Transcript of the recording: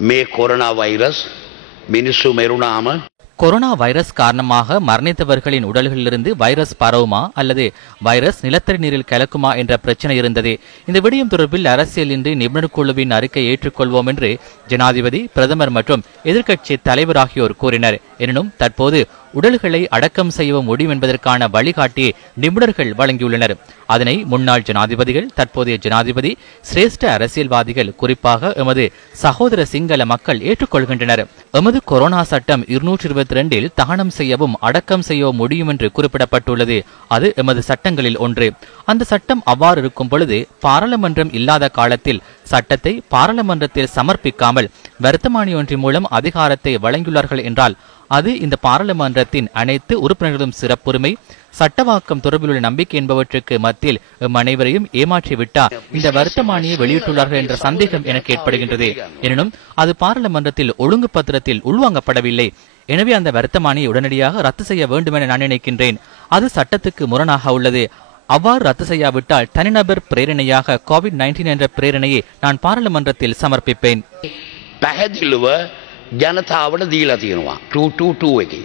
මේ corona virus මිනිස්සු මෙරුණාම corona virus காரணமாக மரணித்தவர்களின் உடல்களிலிருந்து வைரஸ் பரவுமா அல்லது வைரஸ் நிலத்தடி நீரில் கலக்குமா என்ற பிரச்சனை இருந்தது. இந்த விடயம் தொடர்பில் அரசியல் இன்றி நிபுணர் குழுவின் அறிக்கை ஏற்றுக்கொள்வோம் என்று ஜனாதிபதி, பிரதமர் மற்றும் எதிர்க்கட்சி தலைவர் ஆகியோர் கூறினர். எனினும் தற்போது உடல்களை அடக்கம் செய்ய முடியும் என்பதற்கான வழிகாட்டியை நிபுணர்கள் வழங்கியுள்ளனர். அதனை முன்னாள் ஜனாதிபதிகள், தற்போதைய ஜனாதிபதி, சிரேஷ்ட அரசியல்வாதிகள், குறிப்பாக எமது சகோதர சிங்கள மக்கள் ஏற்றுக்கொள்கின்றனர். எமது கொரோனா சட்டம் 222 தகனம் செய்யவும் அடக்கம் செய்யவும் முடியும் என்று குறிப்பிடப்பட்டுள்ளது. அது எமது சட்டங்களில் ஒன்று. அந்த சட்டம் அவ்வாறு இருக்கும் பொழுது பாராளுமன்றம் இல்லாத காலத்தில் சட்டத்தை பாராளுமன்றத்தில் சமர்ப்பிக்காமல் வர்த்தமானி ஒன்றின் மூலம் அதிகாரத்தை வழங்கியுள்ளார்கள் என்றால் அது இந்த பாராளுமன்றத்தின் அனைத்து உறுப்பினர்களும் சிறப்புரிமை, சட்டவாக்கம் தொடர்பில் உள்ள நம்பிக்கை என்பவற்றுக்கு மத்தியில் அனைவரையும் ஏமாற்றிவிட்டார் இந்த வர்த்தமானியை வெளியிட்டுள்ளார்கள் என்ற சந்தேகம் எனக்கு ஏற்படுகின்றது. எனினும் அது பாராளுமன்றத்தில் ஒழுங்கு பத்திரத்தில் உள்வாங்கப்படவில்லை. எனவே அந்த வர்த்தமானியை உடனடியாக ரத்து செய்ய வேண்டும் என நான் நினைக்கின்றேன். அது சட்டத்துக்கு முரணாக உள்ளது. அவ்வாறு ரத்து செய்யாவிட்டால் தனிநபர் பிரேரணையாக COVID-19 என்ற பிரேரணையை நான் பாராளுமன்றத்தில் சமர்ப்பிப்பேன். පැහැදිලිව ජනතාවට දීලා තියෙනවා 222 එකේ